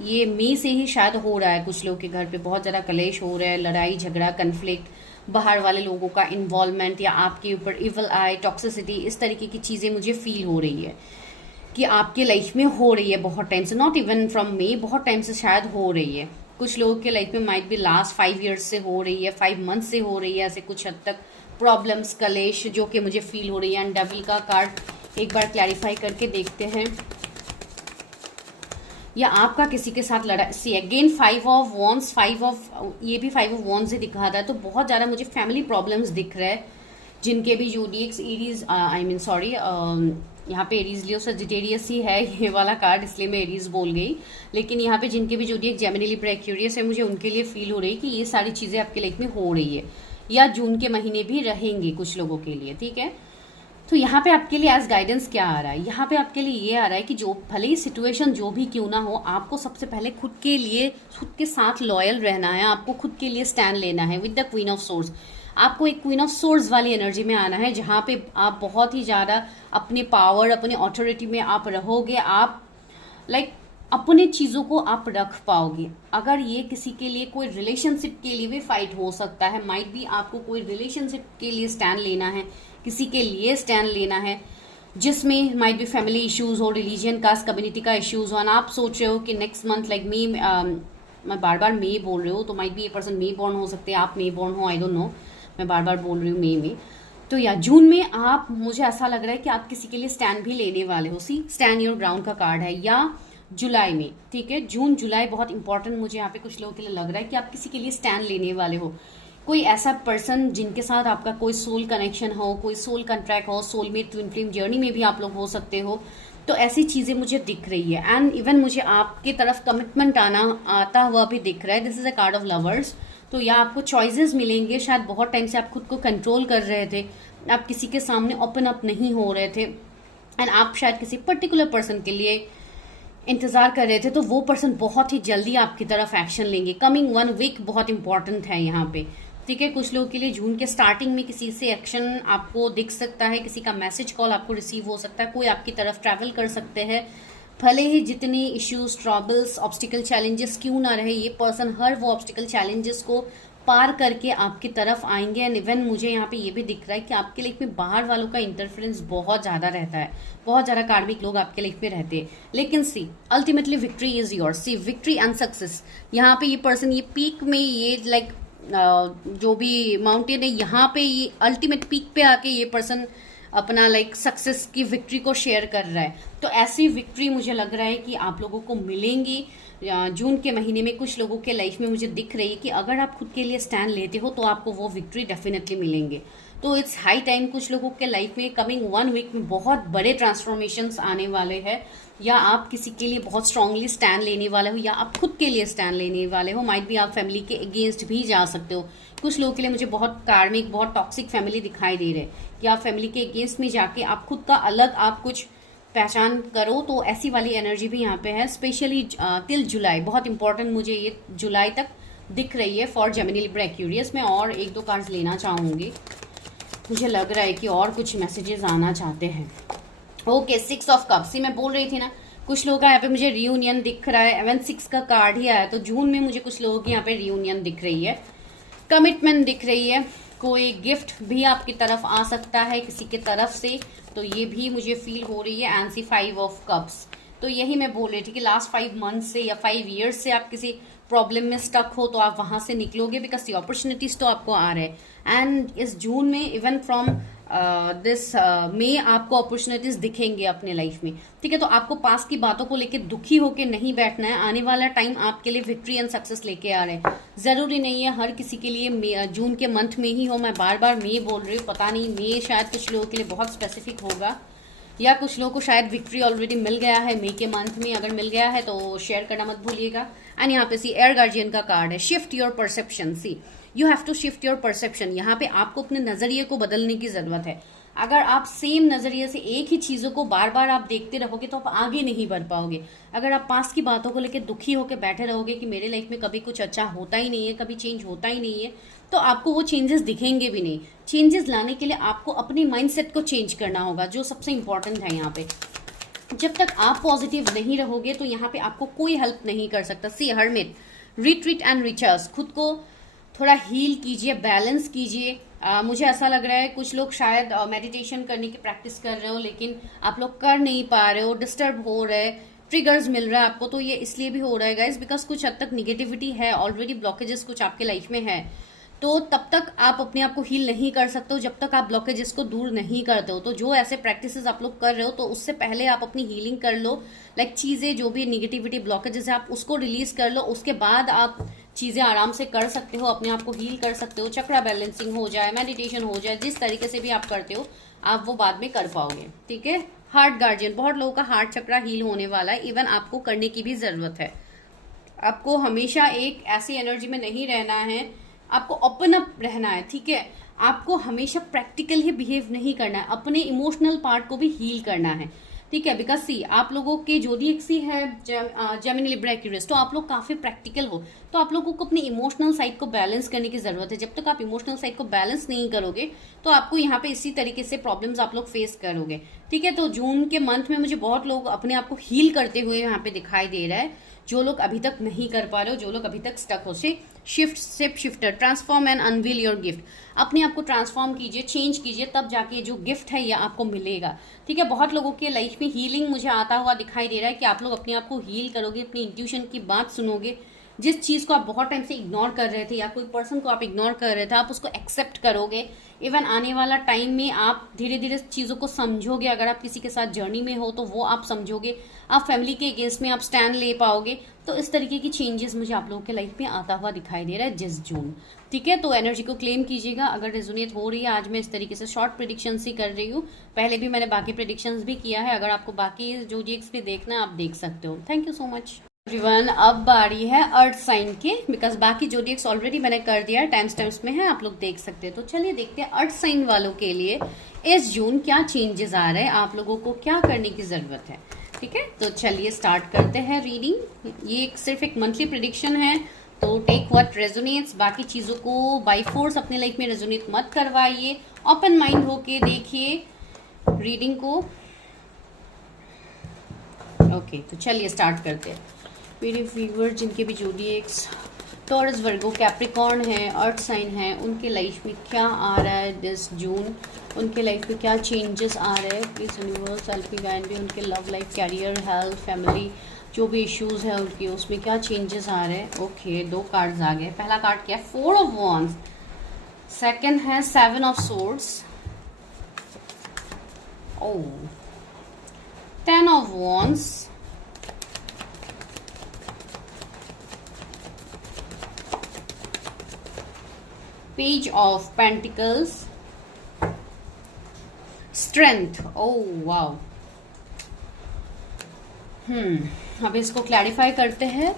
ये मई से ही शायद हो रहा है। कुछ लोगों के घर पे बहुत ज़्यादा कलेश हो रहा है, लड़ाई झगड़ा, कन्फ्लिक्ट, बाहर वाले लोगों का इन्वॉल्वमेंट या आपके ऊपर इवल आई, टॉक्सिसिटी, इस तरीके की चीज़ें मुझे फील हो रही है कि आपके लाइफ में हो रही है बहुत टाइम से। नॉट इवन फ्रॉम मे, बहुत टाइम से शायद हो रही है। कुछ लोगों के लाइफ में माइट भी लास्ट 5 ईयर्स से हो रही है, 5 मंथ से हो रही है, ऐसे कुछ हद तक प्रॉब्लम्स, कलेश जो कि मुझे फील हो रही है। एंड डेविल का कार्ड एक बार क्लैरिफाई करके देखते हैं, या आपका किसी के साथ लड़ा। See again 5 of wands, 5 of, ये भी 5 ऑफ वॉन्ड्स ही दिखा रहा है। तो बहुत ज़्यादा मुझे फैमिली प्रॉब्लम्स दिख रहे हैं। जिनके भी जोडिएक्स एरीज, आई मीन सॉरी, यहाँ पे एरीज लियो सजिटेरियस ही है ये वाला कार्ड, इसलिए मैं एरीज बोल गई। लेकिन यहाँ पे जिनके भी जोडिएक जेमिनी लिब्रा एक्वेरियस है, मुझे उनके लिए फील हो रही है कि ये सारी चीज़ें आपके लाइफ में हो रही है, या जून के महीने भी रहेंगे कुछ लोगों के लिए। ठीक है, तो यहाँ पे आपके लिए एज गाइडेंस क्या आ रहा है? यहाँ पे आपके लिए ये आ रहा है कि जो भले ही सिचुएशन जो भी क्यों ना हो, आपको सबसे पहले खुद के लिए, खुद के साथ लॉयल रहना है। आपको खुद के लिए स्टैंड लेना है with the queen of swords. आपको एक क्वीन ऑफ सोर्ड्स वाली एनर्जी में आना है, जहाँ पे आप बहुत ही ज़्यादा अपने पावर, अपने ऑथोरिटी में आप रहोगे। आप लाइक अपने चीज़ों को आप रख पाओगे। अगर ये किसी के लिए कोई रिलेशनशिप के लिए भी फाइट हो सकता है, माइट भी आपको कोई रिलेशनशिप के लिए स्टैंड लेना है, किसी के लिए स्टैंड लेना है जिसमें माइट भी फैमिली इश्यूज हो, रिलीजन, कास्ट, कम्युनिटी का इश्यूज हो। आप सोच रहे हो कि नेक्स्ट मंथ लाइक मे, मैं बार बार मे बोल रही हूँ, तो माइट भी ये पर्सन मे बॉर्न हो सकते हैं, आप मे बॉर्न हो, आई डोंट नो, मैं बार बार बोल रही हूँ मे में। तो या जून में आप, मुझे ऐसा लग रहा है कि आप किसी के लिए स्टैंड भी लेने वाले हो। सी स्टैंड योर ग्राउंड का कार्ड है। या जुलाई में, ठीक है, जून जुलाई बहुत इंपॉर्टेंट मुझे यहाँ पे कुछ लोगों के लिए लग रहा है कि आप किसी के लिए स्टैंड लेने वाले हो। कोई ऐसा पर्सन जिनके साथ आपका कोई सोल कनेक्शन हो, कोई सोल कॉन्ट्रैक्ट हो, सोलमेट, ट्विन फ्लेम जर्नी में भी आप लोग हो सकते हो। तो ऐसी चीज़ें मुझे दिख रही है। एंड इवन मुझे आपकी तरफ कमिटमेंट आता हुआ भी दिख रहा है। This is a card of lovers. तो या आपको चॉइसेस मिलेंगे। शायद बहुत टाइम से आप खुद को कंट्रोल कर रहे थे, आप किसी के सामने ओपन अप नहीं हो रहे थे, एंड आप शायद किसी पर्टिकुलर पर्सन के लिए इंतज़ार कर रहे थे। तो वो पर्सन बहुत ही जल्दी आपकी तरफ एक्शन लेंगे। कमिंग 1 वीक बहुत इंपॉर्टेंट है यहाँ पे। ठीक है, कुछ लोगों के लिए जून के स्टार्टिंग में किसी से एक्शन आपको दिख सकता है, किसी का मैसेज कॉल आपको रिसीव हो सकता है, कोई आपकी तरफ ट्रैवल कर सकते हैं। भले ही जितनी इश्यूज, ट्रबल्स, ऑब्स्टिकल, चैलेंजेस क्यों ना रहे, ये पर्सन हर वो ऑब्स्टिकल, चैलेंजेस को पार करके आपकी तरफ आएंगे। एंड इवन मुझे यहाँ पे ये भी दिख रहा है कि आपके लाइफ में बाहर वालों का इंटरफेरेंस बहुत ज़्यादा रहता है, बहुत ज़्यादा कार्मिक लोग आपके लाइफ में रहते हैं। लेकिन see ultimately victory is your. See victory and success. यहाँ पे ये पर्सन, ये पीक में, ये लाइक जो भी माउंटेन है, यहाँ पे ये अल्टीमेट पीक पे आके ये पर्सन अपना लाइक सक्सेस की विक्ट्री को शेयर कर रहा है। तो ऐसी विक्ट्री मुझे लग रहा है कि आप लोगों को मिलेंगी जून के महीने में। कुछ लोगों के लाइफ में मुझे दिख रही है कि अगर आप खुद के लिए स्टैंड लेते हो तो आपको वो विक्ट्री डेफिनेटली मिलेंगे। तो इट्स हाई टाइम कुछ लोगों के लाइफ में कमिंग 1 वीक में बहुत बड़े ट्रांसफॉर्मेशंस आने वाले हैं, या आप किसी के लिए बहुत स्ट्रांगली स्टैंड लेने वाले हो, या आप खुद के लिए स्टैंड लेने वाले हो। माइट भी आप फैमिली के अगेंस्ट भी जा सकते हो। कुछ लोगों के लिए मुझे बहुत कार्मिक, बहुत टॉक्सिक फैमिली दिखाई दे रहे हैं कि आप फैमिली के अगेंस्ट में जाके आप खुद का अलग आप कुछ पहचान करो, तो ऐसी वाली एनर्जी भी यहाँ पे है। स्पेशली टिल जुलाई, बहुत इंपॉर्टेंट मुझे ये जुलाई तक दिख रही है फॉर जेमिनी लिब्रा एक्वेरियस। मैं और 1-2 कार्ड्स लेना चाहूँगी, मुझे लग रहा है कि और कुछ मैसेजेस आना चाहते हैं। ओके, 6 ऑफ कप्स, मैं बोल रही थी ना, कुछ लोगों का यहाँ पे मुझे रियूनियन दिख रहा है। 7-6 का कार्ड ही आया, तो जून में मुझे कुछ लोगों की यहाँ पे रियूनियन दिख रही है, कमिटमेंट दिख रही है, कोई गिफ्ट भी आपकी तरफ आ सकता है किसी के तरफ से, तो ये भी मुझे फील हो रही है। एंड 5 ऑफ कप्स, तो यही मैं बोल रही थी कि लास्ट 5 मंथ से या 5 ईयर्स से आप किसी प्रॉब्लम में स्टक हो तो आप वहां से निकलोगे, बिकॉज दी अपॉर्चुनिटीज तो आपको आ रहे हैं। एंड इस जून में इवन फ्रॉम दिस में आपको अपॉर्चुनिटीज दिखेंगे अपने लाइफ में, ठीक है। तो आपको पास की बातों को लेकर दुखी होकर नहीं बैठना है। आने वाला टाइम आपके लिए विक्ट्री एंड सक्सेस लेके आ रहे हैं। जरूरी नहीं है हर किसी के लिए जून के मंथ में ही हो। मैं बार बार मई बोल रही हूँ, पता नहीं मई शायद कुछ लोगों के लिए बहुत स्पेसिफिक होगा, या कुछ लोगों को शायद विक्ट्री ऑलरेडी मिल गया है मई के मंथ में। अगर मिल गया है तो शेयर करना मत भूलिएगा। एंड यहाँ पे सी एयर गार्जियन का कार्ड है, shift your perception. See you have to shift your perception. यहाँ पे आपको अपने नजरिए को बदलने की जरूरत है। अगर आप सेम नजरिए से एक ही चीजों को बार बार आप देखते रहोगे तो आप आगे नहीं बढ़ पाओगे। अगर आप पास की बातों को लेकर दुखी होकर बैठे रहोगे कि मेरे लाइफ में कभी कुछ अच्छा होता ही नहीं है, कभी चेंज होता ही नहीं है, तो आपको वो चेंजेस दिखेंगे भी नहीं। चेंजेस लाने के लिए आपको अपने माइंडसेट को चेंज करना होगा, जो सबसे इंपॉर्टेंट है यहाँ पे। जब तक आप पॉजिटिव नहीं रहोगे तो यहाँ पे आपको कोई हेल्प नहीं कर सकता। सी हर्मिट, रिट्रीट एंड रिचार्ज, खुद को थोड़ा हील कीजिए, बैलेंस कीजिए। मुझे ऐसा लग रहा है कुछ लोग शायद मेडिटेशन करने की प्रैक्टिस कर रहे हो, लेकिन आप लोग कर नहीं पा रहे हो, डिस्टर्ब हो रहे, ट्रिगर्स मिल रहा है आपको। तो ये इसलिए भी हो रहा है गाइज, बिकॉज कुछ हद तक निगेटिविटी है, ऑलरेडी ब्लॉकेजेस कुछ आपके लाइफ में है। तो तब तक आप अपने आप को हील नहीं कर सकते हो जब तक आप ब्लॉकेजेस को दूर नहीं करते हो। तो जो ऐसे प्रैक्टिसेस आप लोग कर रहे हो, तो उससे पहले आप अपनी हीलिंग कर लो। लाइक चीजें जो भी निगेटिविटी ब्लॉकेजेस है आप उसको रिलीज कर लो, उसके बाद आप चीजें आराम से कर सकते हो, अपने आप को हील कर सकते हो। चक्रा बैलेंसिंग हो जाए, मेडिटेशन हो जाए, जिस तरीके से भी आप करते हो आप वो बाद में कर पाओगे, ठीक है। हार्ट गार्जियन, बहुत लोगों का हार्ट चक्रा हील होने वाला है। इवन आपको करने की भी जरूरत है। आपको हमेशा एक ऐसी एनर्जी में नहीं रहना है, आपको ओपन अप रहना है, ठीक है। आपको हमेशा प्रैक्टिकल ही बिहेव नहीं करना है, अपने इमोशनल पार्ट को भी हील करना है, ठीक है। बिकॉज सी आप लोगों के जोडिएक सी है जेमिनी लिब्रा एक्वेरियस, तो आप लोग काफी प्रैक्टिकल हो, तो आप लोगों को अपनी इमोशनल साइड को बैलेंस करने की जरूरत है। जब तक आप इमोशनल साइड को बैलेंस नहीं करोगे तो आपको यहाँ पे इसी तरीके से प्रॉब्लम्स आप लोग फेस करोगे, ठीक है। तो जून के मंथ में मुझे बहुत लोग अपने आप को हील करते हुए यहाँ पे दिखाई दे रहा है, जो लोग अभी तक नहीं कर पा रहे हो, जो लोग अभी तक स्टक हो। से shifter, transform and unveil your gift. अपने आप को ट्रांसफॉर्म कीजिए, चेंज कीजिए, तब जाके जो गिफ्ट है ये आपको मिलेगा, ठीक है। बहुत लोगों के लाइफ में हीलिंग मुझे आता हुआ दिखाई दे रहा है कि आप लोग अपने आप को हील करोगे, अपनी इंट्यूशन की बात सुनोगे। जिस चीज को आप बहुत टाइम से इग्नोर कर रहे थे या कोई पर्सन को आप इग्नोर कर रहे थे, आप उसको एक्सेप्ट करोगे। इवन आने वाला टाइम में आप धीरे धीरे चीज़ों को समझोगे। अगर आप किसी के साथ जर्नी में हो तो वो आप समझोगे। आप फैमिली के अगेंस्ट में आप स्टैंड ले पाओगे। तो इस तरीके की चेंजेस मुझे आप लोगों के लाइफ में आता हुआ दिखाई दे रहा है जिस जून, ठीक है। तो एनर्जी को क्लेम कीजिएगा अगर रेजोनेट हो रही है। आज मैं इस तरीके से शॉर्ट प्रेडिक्शंस ही कर रही हूँ, पहले भी मैंने बाकी प्रेडिक्शंस भी किया है। अगर आपको बाकी जो जीक्स भी देखना है आप देख सकते हो। Thank you so much everyone. अब बारी है अर्थ साइन के, बिकॉज बाकी जोडिएक्स ऑलरेडी मैंने कर दिया, टाइम स्टैम्प्स में है, आप लोग देख सकते हैं। तो चलिए देखते हैं अर्थ साइन वालों के लिए इस जून क्या चेंजेस आ रहे हैं, आप लोगों को क्या करने की जरूरत है, ठीक है। तो चलिए स्टार्ट करते हैं रीडिंग। ये सिर्फ एक मंथली प्रेडिक्शन है, तो टेक व्हाट रेजोनेट्स। बाकी चीज़ों को बाई फोर्स अपने लाइफ में रेजोनेट मत करवाइए, ओपन माइंड होके देखिए रीडिंग को। ओके, तो चलिए स्टार्ट करते हैं। मेरे व्यूअर जिनके भी जोडिएक्स टॉरस, वर्गो, कैप्रिकॉर्न है, अर्थ साइन है, उनके लाइफ में क्या आ रहा है दिस जून, उनके लाइफ में क्या चेंजेस आ रहे हैं, please universe help me guide me. उनके love life, career, health, family, जो भी इश्यूज है उनके, उसमें क्या चेंजेस आ रहे हैं। ओके, 2 कार्ड्स आ गए। पहला कार्ड क्या है, 4 ऑफ वॉन्ड्स। सेकंड है 7 of swords. Oh, 10 of wands. Page of Pentacles, strength, oh wow. अब इसको क्लैरिफाई करते हैं।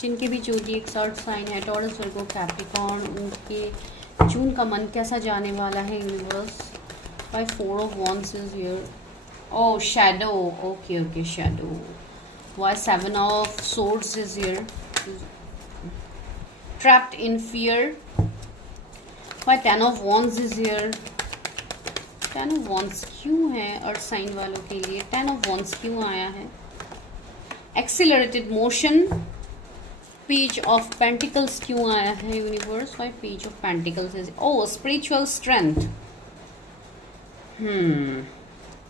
जिनके भी ज़ोडिएक अर्थ साइन है, टॉरस, वर्गो, कैप्रिकॉर्न, उनके जून का मन कैसा जाने वाला है universe. By 4 of Wands is here. Oh shadow, okay okay shadow. Why 7 of Swords is here? Trapped in fear. Why 10 of Wands is here? 10 of Wands क्यों है अर्थ साइन वालों के लिए? 10 of Wands क्यों आया है? Accelerated motion. Page of Pentacles क्यों आया है universe? Why Page of Pentacles is? Oh, spiritual strength.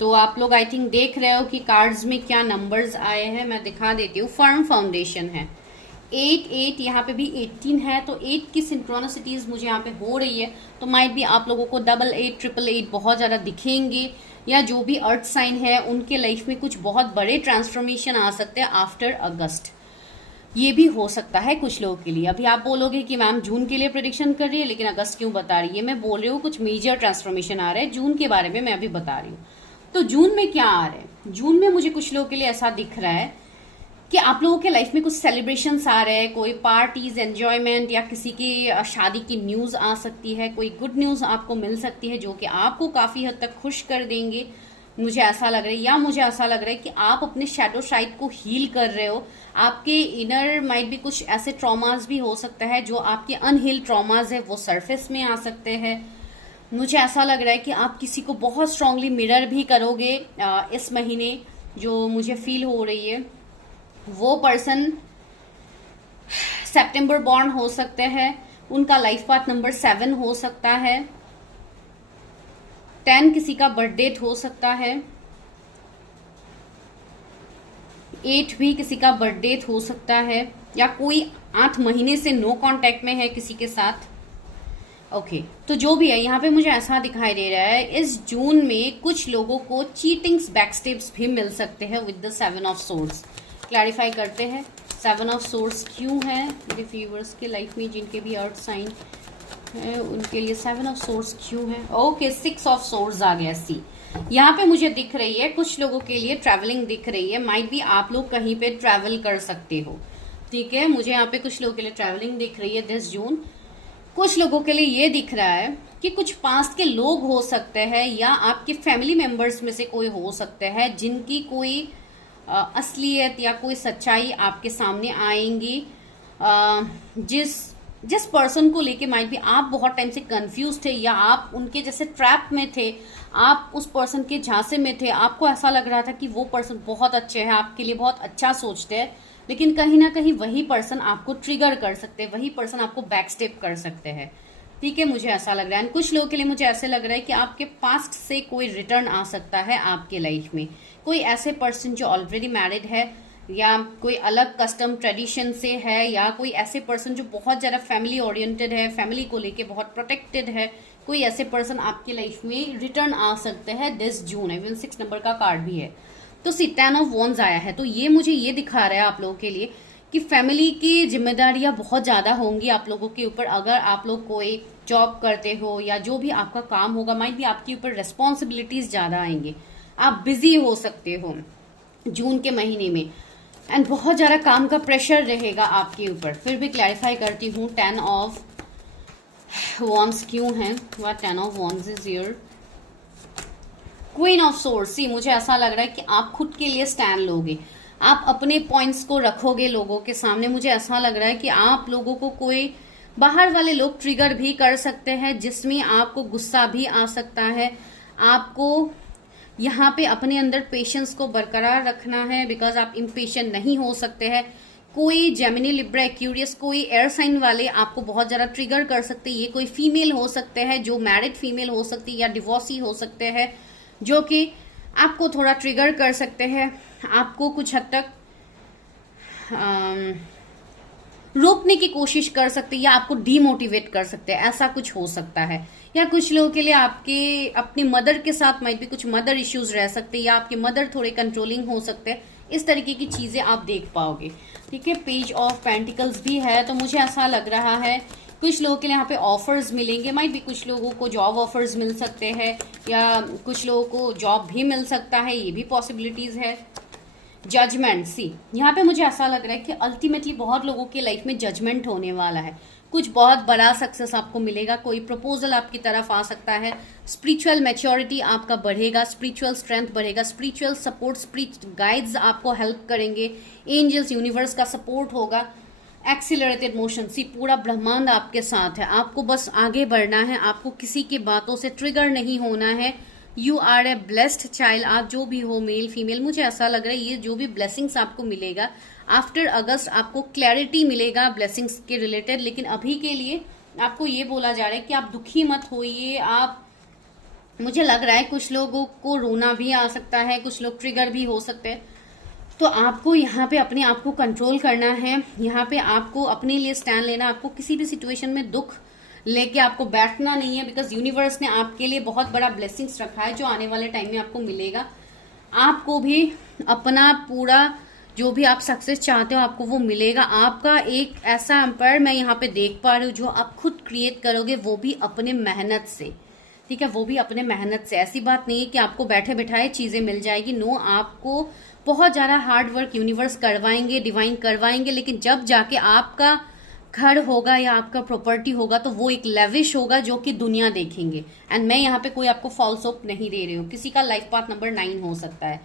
तो आप लोग आई थिंक देख रहे हो कि कार्ड्स में क्या नंबर्स आए हैं। मैं दिखा देती हूँ। फर्म फाउंडेशन है 8 यहाँ पे भी 18 है, तो 8 की सिंक्रोनिसिटीज मुझे यहाँ पे हो रही है। तो माइट भी आप लोगों को 88 888 बहुत ज़्यादा दिखेंगे, या जो भी अर्थ साइन है उनके लाइफ में कुछ बहुत बड़े ट्रांसफॉर्मेशन आ सकते हैं आफ्टर अगस्त। ये भी हो सकता है कुछ लोगों के लिए। अभी आप बोलोगे कि मैम जून के लिए प्रेडिक्शन कर रही है लेकिन अगस्त क्यों बता रही है? मैं बोल रही हूँ कुछ मेजर ट्रांसफॉर्मेशन आ रहे हैं जून के बारे में, मैं अभी बता रही हूँ। तो जून में क्या आ रहा है? जून में मुझे कुछ लोगों के लिए ऐसा दिख रहा है कि आप लोगों के लाइफ में कुछ सेलिब्रेशंस आ रहे हैं, कोई पार्टीज, एंजॉयमेंट, या किसी की शादी की न्यूज़ आ सकती है, कोई गुड न्यूज़ आपको मिल सकती है जो कि आपको काफ़ी हद तक खुश कर देंगे। मुझे ऐसा लग रहा है, या मुझे ऐसा लग रहा है कि आप अपने शैडो साइड को हील कर रहे हो। आपके इनर माइट भी कुछ ऐसे ट्रॉमास भी हो सकता है जो आपके अनहील ट्रॉमास है वो सरफेस में आ सकते हैं। मुझे ऐसा लग रहा है कि आप किसी को बहुत स्ट्रांगली मिरर भी करोगे इस महीने। जो मुझे फील हो रही है वो पर्सन सितंबर बॉर्न हो सकते हैं, उनका लाइफ पाथ नंबर 7 हो सकता है, 10 किसी का बर्थ डेट हो सकता है, 8 भी किसी का बर्थ डेट हो सकता है, या कोई 8 महीने से नो कांटेक्ट में है किसी के साथ। ओके तो जो भी है यहाँ पे मुझे ऐसा दिखाई दे रहा है इस जून में कुछ लोगों को चीटिंग्स, बैकस्टेप्स भी मिल सकते हैं with the 7 of swords. Clarify करते हैं 7 ऑफ सोर्ड्स क्यों है मेरे व्यूअर्स के लाइफ में, जिनके भी अर्थ साइन है उनके लिए 7 ऑफ सोर्ड्स क्यों है। ओके 6 ऑफ सोर्ड्स आ गया। सी यहाँ पे मुझे दिख रही है कुछ लोगों के लिए ट्रैवलिंग दिख रही है। माइट भी आप लोग कहीं पे ट्रैवल कर सकते हो, ठीक है। मुझे यहाँ पे कुछ लोगों के लिए ट्रैवलिंग दिख रही है दिस जून। कुछ लोगों के लिए ये दिख रहा है कि कुछ पास्ट के लोग हो सकते हैं या आपके फैमिली मेंबर्स में से कोई हो सकते हैं जिनकी कोई असलियत या कोई सच्चाई आपके सामने आएंगी। जिस पर्सन को लेके माइट भी आप बहुत टाइम से कंफ्यूज थे या आप उनके जैसे ट्रैप में थे, आप उस पर्सन के झांसे में थे, आपको ऐसा लग रहा था कि वो पर्सन बहुत अच्छे हैं, आपके लिए बहुत अच्छा सोचते हैं, लेकिन कहीं ना कहीं वही पर्सन आपको ट्रिगर कर सकते हैं, वही पर्सन आपको बैकस्टेप कर सकते हैं, ठीक है। मुझे ऐसा लग रहा है। कुछ लोगों के लिए मुझे ऐसे लग रहा है कि आपके पास्ट से कोई रिटर्न आ सकता है आपके लाइफ में। कोई ऐसे पर्सन जो ऑलरेडी मैरिड है या कोई अलग कस्टम ट्रेडिशन से है, या कोई ऐसे पर्सन जो बहुत ज़्यादा फैमिली ओरिएंटेड है, फैमिली को लेके बहुत प्रोटेक्टेड है, कोई ऐसे पर्सन आपकी लाइफ में रिटर्न आ सकते हैं दिस जून। इवन 6 नंबर का कार्ड भी है तो 10 ऑफ वॉन्ड्स आया है। तो ये मुझे ये दिखा रहा है आप लोगों के लिए कि फैमिली की जिम्मेदारियां बहुत ज़्यादा होंगी आप लोगों के ऊपर। अगर आप लोग कोई जॉब करते हो या जो भी आपका काम होगा, माइट भी आपके ऊपर रिस्पॉन्सिबिलिटीज़ ज़्यादा आएंगी, आप बिजी हो सकते हो जून के महीने में, एंड बहुत ज़्यादा काम का प्रेशर रहेगा आपके ऊपर। फिर भी क्लैरिफाई करती हूँ 10 ऑफ वॉन्ड्स क्यों है। वह 10 of wands is here. Queen of swords, see मुझे ऐसा लग रहा है कि आप खुद के लिए स्टैंड लोगे, आप अपने पॉइंट्स को रखोगे लोगों के सामने। मुझे ऐसा लग रहा है कि आप लोगों को कोई बाहर वाले लोग ट्रिगर भी कर सकते हैं जिसमें आपको गुस्सा भी आ सकता है। आपको यहाँ पे अपने अंदर पेशेंस को बरकरार रखना है, बिकॉज आप इम्पेशेंट नहीं हो सकते हैं। कोई जेमिनी, लिब्रा, एक्यूरियस, कोई एयर साइन वाले आपको बहुत ज़्यादा ट्रिगर कर सकते हैं। ये कोई फीमेल हो सकते हैं जो मैरिड फीमेल हो सकती है, या डिवोर्सी हो सकते हैं जो कि आपको थोड़ा ट्रिगर कर सकते हैं, आपको कुछ हद तक रोकने की कोशिश कर सकते हैं या आपको डीमोटिवेट कर सकते हैं, ऐसा कुछ हो सकता है। या कुछ लोगों के लिए आपके अपनी मदर के साथ माइट भी कुछ मदर इश्यूज रह सकते हैं, या आपके मदर थोड़े कंट्रोलिंग हो सकते हैं। इस तरीके की चीज़ें आप देख पाओगे, ठीक है। पेज ऑफ पेंटिकल्स भी है तो मुझे ऐसा लग रहा है कुछ लोगों के लिए यहाँ पे ऑफर्स मिलेंगे, माइट भी कुछ लोगों को जॉब ऑफर्स मिल सकते हैं या कुछ लोगों को जॉब भी मिल सकता है, ये भी पॉसिबिलिटीज़ है। जजमेंट, सी यहाँ पे मुझे ऐसा लग रहा है कि अल्टीमेटली बहुत लोगों की लाइफ में जजमेंट होने वाला है, कुछ बहुत बड़ा सक्सेस आपको मिलेगा, कोई प्रपोजल आपकी तरफ आ सकता है, स्पिरिचुअल मैच्योरिटी आपका बढ़ेगा, स्पिरिचुअल स्ट्रेंथ बढ़ेगा, स्पिरिचुअल सपोर्ट, स्पिरिट गाइड्स आपको हेल्प करेंगे, एंजल्स यूनिवर्स का सपोर्ट होगा, एक्सीलरेटेड मोशन, सी पूरा ब्रह्मांड आपके साथ है, आपको बस आगे बढ़ना है, आपको किसी की बातों से ट्रिगर नहीं होना है। You are a blessed child, आप जो भी हो मेल फीमेल, मुझे ऐसा लग रहा है ये जो भी ब्लेसिंग्स आपको मिलेगा आफ्टर अगस्त आपको क्लैरिटी मिलेगा ब्लेसिंग्स के रिलेटेड, लेकिन अभी के लिए आपको ये बोला जा रहा है कि आप दुखी मत होइए। आप, मुझे लग रहा है कुछ लोगों को रोना भी आ सकता है, कुछ लोग ट्रिगर भी हो सकते हैं, तो आपको यहाँ पे अपने आप को कंट्रोल करना है, यहाँ पे आपको अपने लिए स्टैंड लेना, आपको किसी भी सिचुएशन में दुख लेके आपको बैठना नहीं है, बिकॉज यूनिवर्स ने आपके लिए बहुत बड़ा ब्लेसिंग्स रखा है जो आने वाले टाइम में आपको मिलेगा। आपको भी अपना पूरा जो भी आप सक्सेस चाहते हो आपको वो मिलेगा। आपका एक ऐसा एम्पायर मैं यहाँ पे देख पा रही हूँ जो आप खुद क्रिएट करोगे, वो भी अपने मेहनत से, ठीक है, वो भी अपने मेहनत से। ऐसी बात नहीं है कि आपको बैठे बैठाए चीज़ें मिल जाएगी, नो, आपको बहुत ज़्यादा हार्ड वर्क यूनिवर्स करवाएंगे, डिवाइन करवाएंगे, लेकिन जब जाके आपका घर होगा या आपका प्रॉपर्टी होगा तो वो एक लेविश होगा जो कि दुनिया देखेंगे। एंड मैं यहाँ पे कोई आपको फॉल्स होप नहीं दे रही हूँ, किसी का लाइफ पाथ नंबर 9 हो सकता है,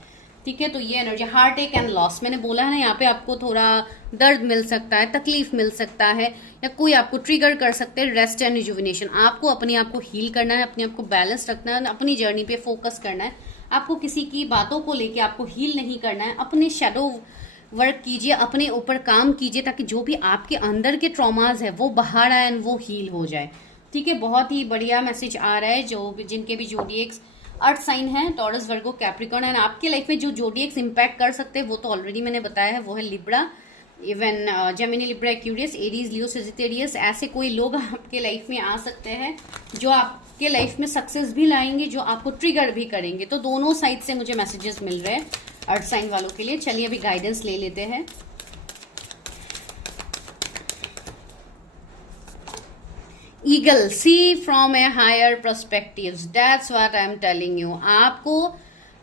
ठीक है। तो ये एनर्जी हार्ट एक एंड लॉस, मैंने बोला है ना, यहाँ पे आपको थोड़ा दर्द मिल सकता है, तकलीफ मिल सकता है, या कोई आपको ट्रिगर कर सकते हैं। रेस्ट एंड रिजुविनेशन, आपको अपने आप को हील करना है, अपने आप को बैलेंस रखना है, अपनी जर्नी पे फोकस करना है, आपको किसी की बातों को लेके आपको हील नहीं करना है। अपने शेडो वर्क कीजिए, अपने ऊपर काम कीजिए, ताकि जो भी आपके अंदर के ट्रॉमाज है वो बाहर आए एंड वो हील हो जाए, ठीक है। बहुत ही बढ़िया मैसेज आ रहा है। जो जिनके भी जोडिएक्स अर्थ साइन है, टॉरस, वर्गो, कैप्रिकॉर्न, एंड आपके लाइफ में जो जोडिएक्स इंपैक्ट कर सकते हैं वो तो ऑलरेडी मैंने बताया है, वो है Libra, even Gemini, Libra, Aquarius, Aries, Leo, Sagittarius. ऐसे कोई लोग आपके लाइफ में आ सकते हैं जो आपके लाइफ में सक्सेस भी लाएंगे, जो आपको ट्रिगर भी करेंगे। तो दोनों साइड से मुझे मैसेजेस मिल रहे हैं अर्थ साइन वालों के लिए। चलिए अभी गाइडेंस ले लेते हैं। Eagle, see from a higher perspective, that's what I am telling you. आपको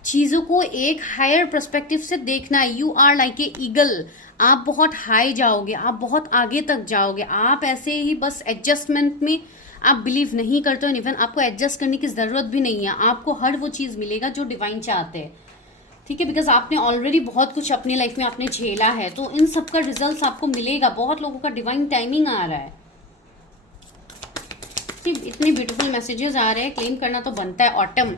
चीजों को एक हायर पर्सपेक्टिव से देखना है। You are like a eagle, आप बहुत हाई जाओगे, आप बहुत आगे तक जाओगे। आप ऐसे ही बस एडजस्टमेंट में आप बिलीव नहीं करते हो, इवन आपको एडजस्ट करने की जरूरत भी नहीं है। आपको हर वो चीज मिलेगा जो डिवाइन चाहते हैं, ठीक है, बिकॉज आपने ऑलरेडी बहुत कुछ अपनी लाइफ में आपने झेला है, तो इन सब का रिजल्ट आपको मिलेगा। बहुत लोगों का डिवाइन टाइमिंग आ रहा है, इतने ब्यूटीफुल मैसेजेस आ रहे हैं, क्लेम करना तो बनता है। Autumn,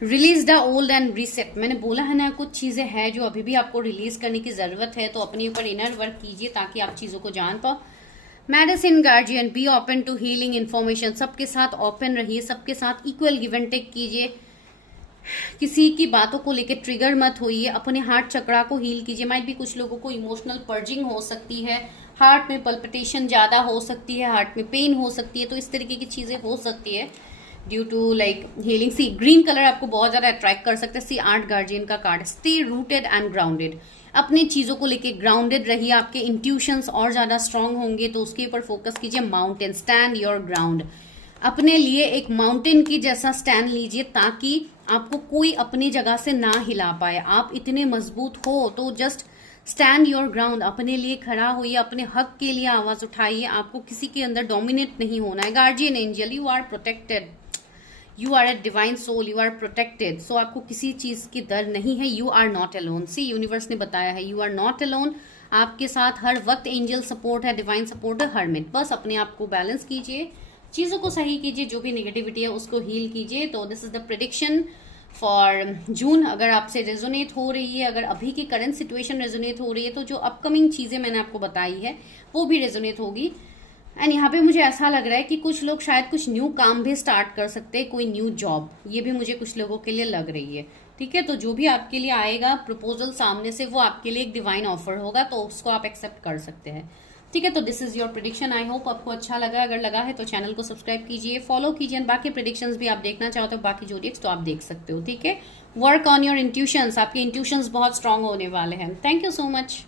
release the old and reset, मैंने बोला है ना, कुछ चीजें हैं जो अभी भी आपको रिलीज करने की जरूरत है, तो अपने ऊपर इनर वर्क कीजिए ताकि आप चीजों को जान पाओ। Medicine guardian, be open to healing information, सबके साथ ओपन रहिए, सबके साथ इक्वल गिव एंड टेक कीजिए, किसी की बातों को लेकर ट्रिगर मत होइए, अपने हार्ट चक्रा को हील कीजिए। माइट भी कुछ लोगों को इमोशनल पर्जिंग हो सकती है, हार्ट में पल्पिटेशन ज्यादा हो सकती है, हार्ट में पेन हो सकती है, तो इस तरीके की चीजें हो सकती है due to like healing. See green colour आपको बहुत ज्यादा अट्रैक्ट कर सकता है। सी आर्ट गार्जियन का card, stay rooted and grounded, अपनी चीजों को लेके ग्राउंडेड रहिए, आपके इंट्यूशंस और ज्यादा स्ट्रांग होंगे तो उसके ऊपर फोकस कीजिए। माउंटेन, स्टैंड योर ग्राउंड, अपने लिए एक माउंटेन की जैसा स्टैंड लीजिए ताकि आपको कोई अपनी जगह से ना हिला पाए। आप इतने मजबूत हो तो जस्ट स्टैंड योर ग्राउंड, अपने लिए खड़ा होइए, अपने हक के लिए आवाज उठाइए, आपको किसी के अंदर डोमिनेट नहीं होना है। Guardian angel, you are protected, you are a divine soul, you are protected, so आपको किसी चीज की डर नहीं है। You are not alone, see universe ने बताया है यू आर नॉट अलोन, आपके साथ हर वक्त एंजल सपोर्ट है, डिवाइन सपोर्ट है। हरमिट, बस अपने आप को बैलेंस कीजिए, चीजों को सही कीजिए, जो भी नेगेटिविटी है उसको हील कीजिए। तो this is the prediction for जून। अगर आपसे रेजोनेट हो रही है, अगर अभी की करंट सिचुएशन रेजोनेट हो रही है, तो जो अपकमिंग चीजें मैंने आपको बताई है वो भी रेजोनेट होगी। एंड यहाँ पे मुझे ऐसा लग रहा है कि कुछ लोग शायद कुछ न्यू काम भी स्टार्ट कर सकते हैं, कोई न्यू जॉब, ये भी मुझे कुछ लोगों के लिए लग रही है, ठीक है। तो जो भी आपके लिए आएगा प्रपोजल सामने से, वो आपके लिए एक डिवाइन ऑफर होगा, तो उसको आप एक्सेप्ट कर सकते हैं, ठीक है। तो this is your prediction. I hope आपको अच्छा लगा, अगर लगा है तो चैनल को सब्सक्राइब कीजिए, फॉलो कीजिए, बाकी प्रेडिक्शंस भी आप देखना चाहते हो, बाकी जोडिएक्स, तो आप देख सकते हो, ठीक है। वर्क ऑन योर इंट्यूशंस, आपके इंट्यूशंस बहुत स्ट्रांग होने वाले हैं। Thank you so much.